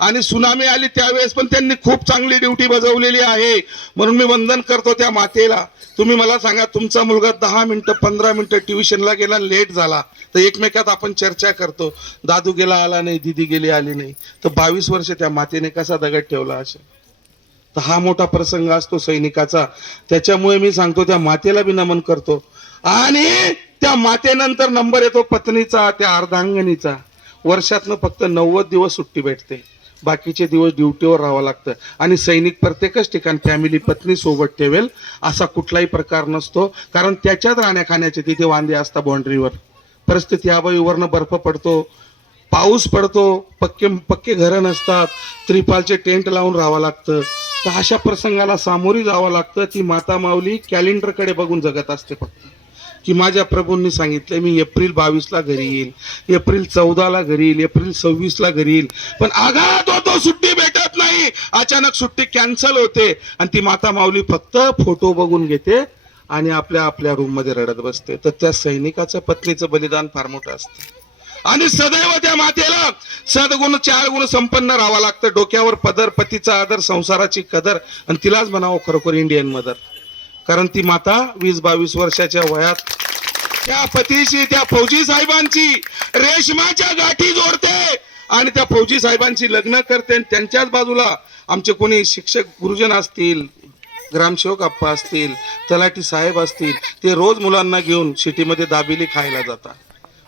आणि सुनामी आली त्यावेळेस पण त्यांनी खूप चांगली ड्युटी बजावलेली आहे. म्हणून मी वंदन करतो त्या मातेला. तुम्ही मला सांगा तुमचा मुलगा दहा मिनिटं पंधरा मिनिटं ट्युशनला गेला लेट झाला. तर एकमेकात आपण चर्चा करतो. दादू गेला आला नाही दिदी गेली आली नाही. तर बावीस वर्ष त्या मातेने कसा दगड ठेवला असेल? तर हा मोठा प्रसंग असतो सैनिकाचा. त्याच्यामुळे मी सांगतो त्या मातेला बी नमन करतो. आणि त्या मातेनंतर नंबर येतो पत्नीचा त्या अर्धांगणीचा. वर्षातनं फक्त नव्वद दिवस सुट्टी भेटते. बाकीचे दिवस ड्युटीवर राहावं लागतं. आणि सैनिक प्रत्येकच ठिकाण फॅमिली पत्नी सोबत ठेवेल असा कुठलाही प्रकार नसतो. कारण त्याच्यात राहण्याखाण्याचे तिथे वांदे असतात बाउंड्रीवर परिस्थिती अभावी वरनं बर्फ पडतो पाऊस पडतो पक्के पक्के घरं नसतात त्रिपालचे टेंट लावून राहावं लागतं. तर अशा प्रसंगाला सामोरी जावं लागतं. ती माता माऊली कॅलेंडरकडे बघून जगत असते फक्त. की माझ्या प्रभूंनी सांगितलं मी एप्रिल बावीसला घरी येईल एप्रिल चौदाला घरी येईल एप्रिल सव्वीसला घरी येईल. पण आघात होतो सुट्टी भेटत नाही. अचानक सुट्टी कॅन्सल होते. आणि ती माता माऊली फक्त फोटो बघून घेते आणि आपल्या आपल्या रूममध्ये रडत बसते. तर त्या सैनिकाचं पत्नीचं बलिदान फार मोठं असतं. आणि सदैव त्या मातेला सदगुण चार गुण संपन्न राहावं लागतं. डोक्यावर पदर पतीचा आदर संसाराची कदर आणि तिलाच म्हणावं खरोखर इंडियन मदर कारण ती माता वीस बावीस वर्षाच्या वयात त्या पतीशी त्या फौजी साहेबांची रेशमाच्या गाठी जोडते आणि त्या फौजी साहेबांची लग्न करते आणि त्यांच्याच बाजूला आमचे कोणी शिक्षक गुरुजन असतील ग्रामसेवक अप्पा असतील तलाठी साहेब असतील ते रोज मुलांना घेऊन सिटीमध्ये दाबिली खायला जातात.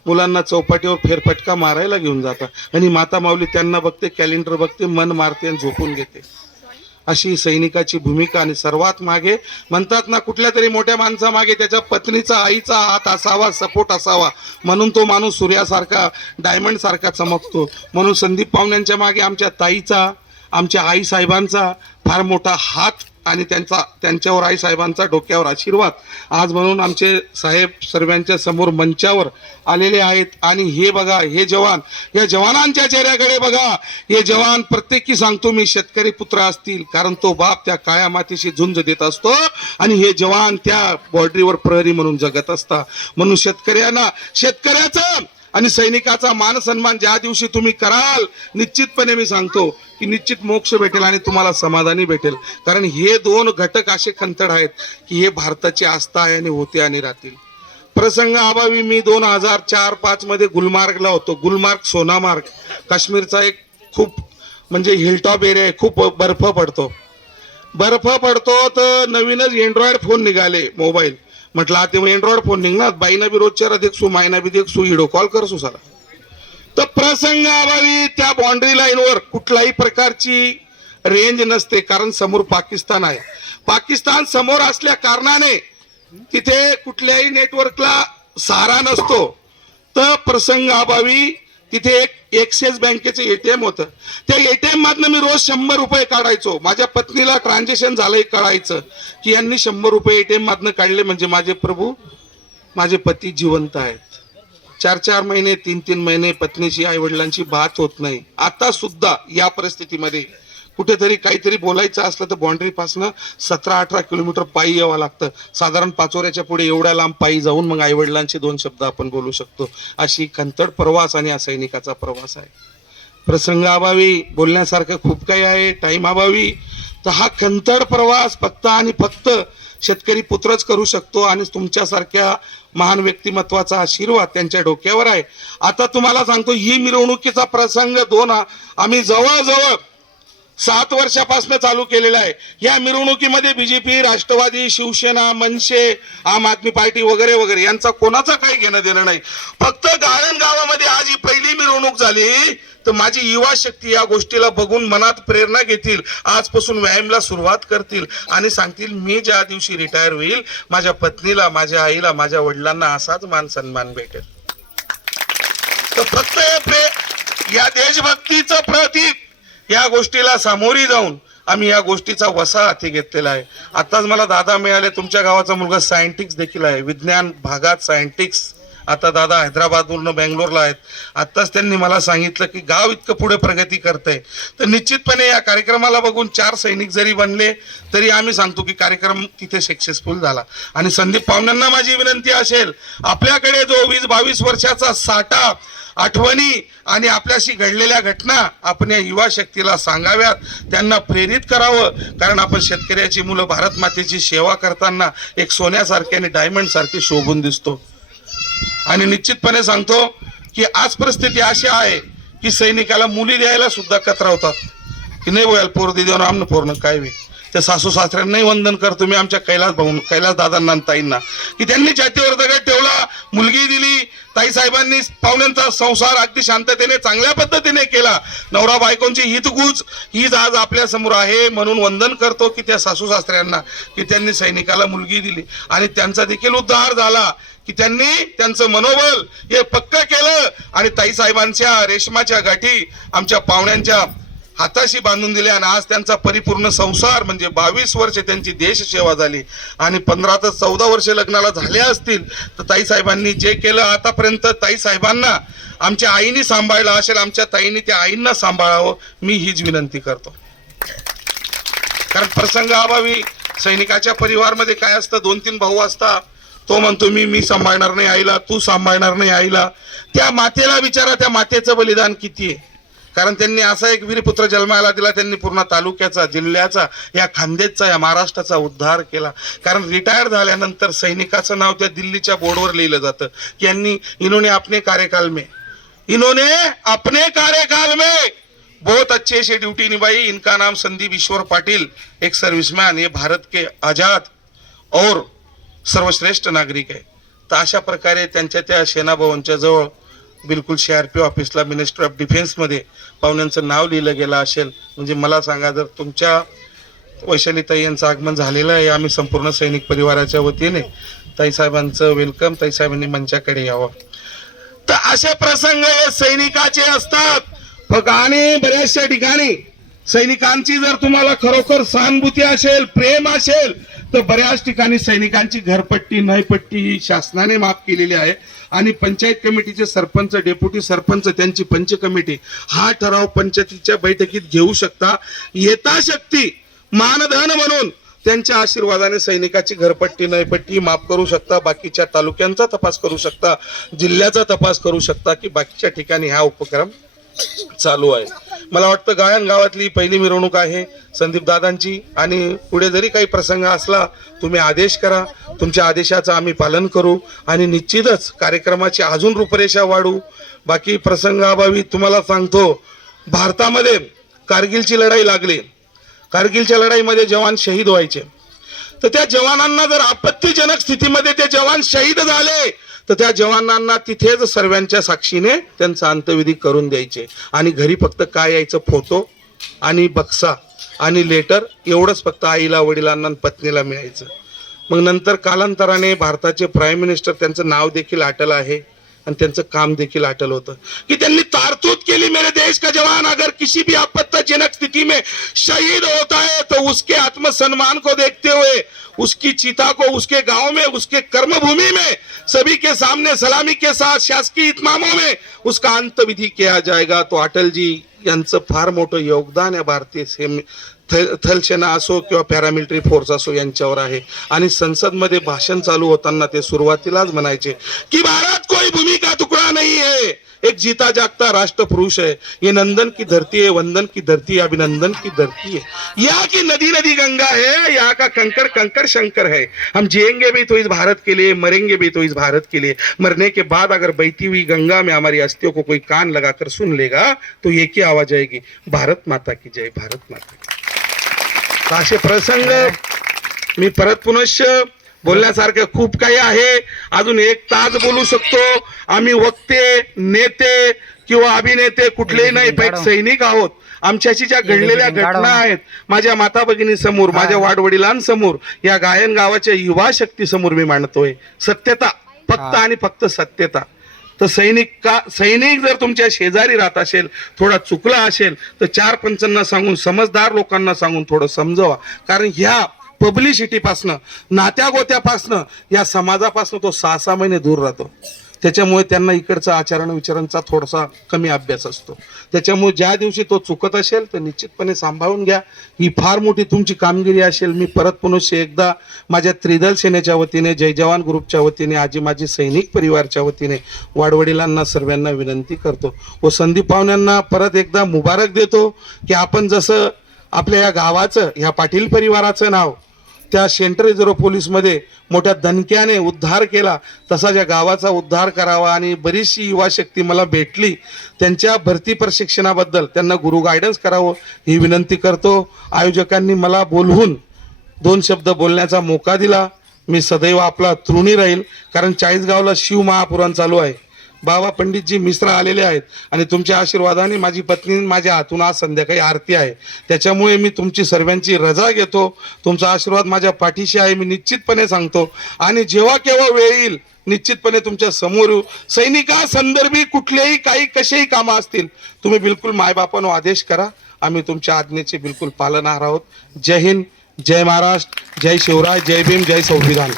मुलांना चौपाटीवर फेरफटका मारायला घेऊन जातात. आणि माता माऊली त्यांना बघते कॅलेंडर बघते मन मारते आणि झोपून घेते. अशी सैनिकाची भूमिका आणि सर्वात मागे म्हणतात ना कुठल्या तरी मोठ्या माणसामागे त्याच्या पत्नीचा आईचा हात असावा सपोर्ट असावा म्हणून तो माणूस सूर्यासारखा डायमंड सारखा चमकतो. म्हणून संदीप पाहुण्यांच्या मागे आमच्या ताईचा आमच्या आई साहेबांचा फार मोठा हात आणि त्यांचा त्यांच्यावर आई साहेबांचा डोक्यावर आशीर्वाद. आज म्हणून आमचे साहेब सर्वांच्या समोर मंचावर आलेले आहेत. आणि हे बघा हे जवान या जवानांच्या चेहऱ्याकडे बघा. हे जवान प्रत्येकी सांगतो मी शेतकरी पुत्र असतील. कारण तो बाप त्या काळ्या मातीशी झुंज देत असतो. आणि हे जवान त्या बॉर्डरीवर प्रहरी म्हणून जगत असता म्हणून शेतकऱ्यांना शेतकऱ्याचं आणि सैनिकाचा मान सन्मान ज्या दिवशी तुम्ही कराल निश्चितपणे मी सांगतो की निश्चित मोक्ष भेटेल आणि तुम्हाला समाधानी भेटेल. कारण हे दोन घटक असे खंतड आहेत की हे भारताची आस्था आहे आणि होते आणि राहतील. प्रसंग अभावी मी दोन हजार चार पाच मध्ये गुलमार्गला होतो. गुलमार्ग सोनामार्ग काश्मीरचा एक खूप म्हणजे हिलटॉप एरिया आहे. खूप बर्फ पडतो. बर्फ पडतो तर नवीनच अँड्रॉइड फोन निघाले मोबाईल म्हटलं आता अँड्रॉइड फोन निघणार. बाईना बी रोजच्या देख सू मायना बी देख सू व्हिडिओ कॉल कर सू साला. तर प्रसंगाभावी त्या बाउंड्री लाईनवर कुठल्याही प्रकारची रेंज नसते कारण समोर पाकिस्तान आहे. पाकिस्तान समोर असल्या कारणाने तिथे कुठल्याही नेटवर्कला सहारा नसतो. तर प्रसंगाभावी तिथे एक एक्सिस बँकेचे एटीएम होतं. त्या एटीएम मधनं मी रोज शंभर रुपये काढायचो. माझ्या पत्नीला ट्रान्झॅक्शन झालंय कळायचं की यांनी शंभर रुपये एटीएम मधनं काढले म्हणजे माझे प्रभू माझे पती जिवंत आहेत. चार चार महिने तीन तीन महिने पत्नीशी आई वडिलांची बात होत नाही. आता सुद्धा या परिस्थितीमध्ये कुठेतरी काहीतरी बोलायचं असलं तर बाँड्री पासनं सतरा अठरा किलोमीटर पायी यावं लागतं. साधारण पाचोऱ्याच्या पुढे एवढ्या लांब पायी जाऊन मग आईवडिलांशी दोन शब्द आपण बोलू शकतो. अशी खंतड प्रवास आणि या सैनिकाचा प्रवास आहे. प्रसंगाभावी बोलण्यासारखं खूप काही आहे. टाईम अभावी. तर हा खंतड प्रवास फक्त आणि फक्त शेतकरी पुत्रच करू शकतो आणि तुमच्यासारख्या महान व्यक्तिमत्वाचा आशीर्वाद त्यांच्या डोक्यावर आहे. आता तुम्हाला सांगतो ही मिरवणुकीचा प्रसंग दोन आम्ही जवळजवळ सात वर्षापासून चालू केलेला आहे. या मिरवणुकीमध्ये बीजेपी राष्ट्रवादी शिवसेना मनसे आम आदमी पार्टी वगैरे वगैरे यांचा कोणाचा काही घेणं देणं नाही. फक्त गाळण गावामध्ये आज ही पहिली मिरवणूक झाली तर माझी युवा शक्ती या गोष्टीला बघून मनात प्रेरणा घेतील. आजपासून व्यायामला सुरुवात करतील आणि सांगतील मी ज्या दिवशी रिटायर होईल माझ्या पत्नीला माझ्या आईला माझ्या वडिलांना असाच मान सन्मान भेटेल. तर फक्त या देशभक्तीचं प्रतीक या गोष्टीला सामोरी जाऊन आम्ही या गोष्टीचा वसा हाती घेतलेला आहे. आताच मला दादा मिळाले. तुमच्या गावाचा मुलगा सायंटिस्ट देखील आहे. विज्ञान भागात सायंटिस्ट आता दादा हैदराबादवरून बेंगलोरला आहेत. आत्ताच त्यांनी मला सांगितलं की गाव इतकं पुढे प्रगती करतंय. तर निश्चितपणे या कार्यक्रमाला बघून चार सैनिक जरी बनले तरी आम्ही सांगतो की कार्यक्रम तिथे सक्सेसफुल झाला. आणि संदीप पाहुण्यांना माझी विनंती असेल आपल्याकडे जो वीस बावीस वर्षाचा साठा आठवणी आणि आपल्याशी घडलेल्या घटना आपण या युवा शक्तीला सांगाव्यात. त्यांना प्रेरित करावं. कारण आपण शेतकऱ्याची मुलं भारत मातेची सेवा करताना एक सोन्यासारखी आणि डायमंड सारखी शोभून दिसतो. आणि निश्चितपणे सांगतो की आज परिस्थिती अशी आहे की सैनिकाला मुली द्यायला सुद्धा कतरावतात. की नाही बोल पोर दे देऊन आमनं पोरनं काय वेळ त्या सासू सासऱ्यांनाही वंदन करतो मी आमच्या कैलास भाऊ कैलास दादांना ताईंना. की त्यांनी छातीवर दगड ठेवला मुलगी दिली ताई साहेबांनी पाहुण्यांचा संसार अगदी शांततेने चांगल्या पद्धतीने केला. नवरा बायकोंची हितगुज हीच आज आपल्यासमोर आहे. म्हणून वंदन करतो की त्या सासू सासऱ्यांना की त्यांनी सैनिकाला मुलगी दिली. आणि त्यांचा देखील उद्धार झाला. की त्यांनी त्यांचं मनोबल हे पक्क केलं. आणि ताई साहेबांच्या रेशमाच्या गाठी आमच्या पाहुण्यांच्या हाताशी बांधून दिले आणि आज त्यांचा परिपूर्ण संसार म्हणजे बावीस वर्ष त्यांची देशसेवा झाली. आणि पंधरा ते चौदा वर्ष लग्नाला झाले असतील तर ताईसाहेबांनी जे केलं आतापर्यंत ताईसाहेबांना आमच्या आईनी सांभाळलं असेल आमच्या ताईने त्या आईंना सांभाळावं मी हीच विनंती करतो. कारण प्रसंग अभावी सैनिकाच्या परिवारमध्ये काय असतं दोन तीन भाऊ असतात तो म्हणतो मी मी सांभाळणार नाही आईला तू सांभाळणार नाही आईला. त्या मातेला विचारा त्या मातेचं बलिदान किती आहे? कारण त्यांनी असा एक वीरपुत्र जन्माला दिला त्यांनी पूर्ण तालुक्याचा जिल्ह्याचा या खांदेचा या महाराष्ट्राचा उद्धार केला. कारण रिटायर झाल्यानंतर सैनिकाचं नाव त्या दिल्लीच्या बोर्डवर लिहिलं जातं की यांनी इन्होंने अपने कार्यकाल में इन्होंने अपने कार्यकाल में बहुत अच्छे से ड्यूटी निभाई. इनका नाम संदीप ईश्वर पाटिल एक सर्विसमैन ये भारत के आजाद और सर्वश्रेष्ठ नागरिक आहे तर अशा प्रकारे त्यांच्या त्या सेनाभवनच्या जवळ बिलकुल सी आर पी ऑफिसला मिनिस्टर ऑफ डिफेन्समध्ये पाहुण्यांचं नाव लिहिलं गेलं असेल म्हणजे मला सांगा जर तुमच्या वैशालीताई यांचं आगमन झालेलं आहे आम्ही संपूर्ण सैनिक परिवाराच्या वतीने ताईसाहेबांचं वेलकम ताईसाहेबांनी मंचाकडे यावं. तर असे प्रसंग सैनिकाचे असतात. फक्त आणि बऱ्याचशा ठिकाणी सैनिकांची जर तुम्हाला खरोखर सहानुभूती असेल प्रेम असेल तर बऱ्याच ठिकाणी सैनिकांची घरपट्टी नयपट्टी ही शासनाने माफ केलेली आहे. आणि पंचायत कमिटीचे सरपंच डेप्युटी सरपंच त्यांची पंच कमिटी हा ठराव पंचायतीच्या बैठकीत घेऊ शकता. यथाशक्ती मानधन म्हणून त्यांच्या आशीर्वादाने सैनिकाची घरपट्टी नयपट्टी माफ करू शकता. बाकीच्या तालुक्यांचा तपास करू शकता. जिल्ह्याचा तपास करू शकता की बाकीच्या ठिकाणी हा उपक्रम चालू आहे. मला वाटतं गायन गावातली पहिली मिरवणूक आहे. संदीप दादांची आणि पुढे जरी काही प्रसंग असला तुम्ही आदेश करा. तुमच्या आदेशाचं आम्ही पालन करू आणि निश्चितच कार्यक्रमाची अजून रूपरेषा वाढू. बाकी प्रसंगाभावी तुम्हाला सांगतो भारतामध्ये कारगिलची लढाई लागली. कारगिलच्या लढाईमध्ये जवान शहीद व्हायचे. तर त्या जवानांना जर आपत्तीजनक स्थितीमध्ये ते जवान शहीद झाले तर त्या जवानांना तिथेच सर्वांच्या साक्षीने त्यांचा अंत्यविधी करून द्यायचे. आणि घरी फक्त काय यायचं फोटो आणि बक्सा. आणि लेटर एवढंच फक्त आईला वडिलांना पत्नीला मिळायचं. मग नंतर कालांतराने भारताचे प्राईम मिनिस्टर त्यांचं नाव देखील अटल आहे आणि त्यांचं काम देखील अटल होतं. की त्यांनी तारतूद केली मेरे देश का जवान अगर किसी भी आपत्तिजनक स्थिति में शहीद होता है तो उसके आत्मसम्मान को देखते हुए उसकी चिता को उसके गांव में उसके कर्मभूमि में सभी के सामने सलामी के साथ शासकीय इतमामों में उसका अंत विधि किया जाएगा। तो अटल जी यांचं फार मोठं योगदान आहे भारतीय सेम थल थलसेना असो किंवा पॅरामिलिटरी फोर्स असो यांच्यावर आहे. आणि संसदमध्ये भाषण चालू होताना ते सुरुवातीलाच म्हणायचे की भारत कोई भूमिका तुकडा नाही आहे एक जीता जागता राष्ट्र पुरुष है। ये नंदन की धरती है वंदन की धरती है अभिनंदन की धरती है। यहाँ की नदी नदी गंगा है यहाँ का कंकर कंकर शंकर है। हम जिएंगे भी तो इस भारत के लिए मरेंगे भी तो इस भारत के लिए। मरने के बाद अगर बहती हुई गंगा में हमारी अस्थियों को कोई कान लगाकर सुन लेगा तो ये क्या आवाज आएगी? भारत माता की जय भारत माता की असे प्रसंग मी परत पुनश्च बोलण्यासारखं खूप काही आहे. अजून एक तास बोलू शकतो. आम्ही वक्ते नेते किंवा अभिनेते कुठलेही नाही पण सैनिक आहोत. आमच्याशी ज्या घडलेल्या घटना आहेत. माझ्या माता भगिनीसमोर माझ्या वाडवडिलांसमोर या गायन गावाच्या युवा शक्तीसमोर मी मांडतोय. सत्यता फक्त आणि फक्त सत्यता. तर सैनिक का सैनिक जर तुमच्या शेजारी राहत असेल थोडा चुकला असेल तर चार पंचांना सांगून समजदार लोकांना सांगून थोडं समजवा. कारण ह्या पब्लिसिटीपासनं नात्या गोत्यापासनं या समाजापासनं तो सहा सहा महिने दूर राहतो. त्याच्यामुळे त्यांना इकडचा आचरण विचारांचा थोडासा कमी अभ्यास असतो. त्याच्यामुळे ज्या दिवशी तो चुकत असेल तर निश्चितपणे सांभाळून घ्या. ही फार मोठी तुमची कामगिरी असेल मी परत पुनश्च एकदा माझ्या त्रिदल सेनेच्या वतीने जय जवान ग्रुपच्या वतीने आजी माझी सैनिक परिवारच्या वतीने वाडवडिलांना सर्वांना विनंती करतो. व संदीप पाहुण्यांना परत एकदा मुबारक देतो की आपण जसं आपल्या या गावाचं ह्या पाटील परिवाराचं नाव त्या सेंट्रल रिझर्व्ह पोलीसमध्ये मोठ्या दणक्याने उद्धार केला. तसा ज्या गावाचा उद्धार करावा आणि बरीचशी युवा शक्ती मला भेटली त्यांच्या भरती प्रशिक्षणाबद्दल त्यांना गुरु गायडन्स करावं ही विनंती करतो. आयोजकांनी मला बोलवून दोन शब्द बोलण्याचा मोका दिला. मी सदैव आपला तृणी राहील कारण चाळीसगावला शिव महापुराण चालू आहे. बाबा पंडितजी मिश्र आलेले आहेत आणि तुमच्या आशीर्वादाने माझी पत्नी माझ्या हातून आज संध्याकाळी आरती आहे. त्याच्यामुळे मी तुमची सर्वांची रजा घेतो. तुमचा आशीर्वाद माझ्या पाठीशी आहे मी निश्चितपणे सांगतो. आणि जेव्हा केव्हा वेळ येईल निश्चितपणे तुमच्यासमोर सैनिका संदर्भी कुठलेही काही कसेही कामं असतील तुम्ही बिलकुल मायबापानो आदेश करा. आम्ही तुमच्या आज्ञेचे बिलकुल पालनार आहोत. जय हिंद जय महाराष्ट्र जय शिवराय जय भीम जय संविधान.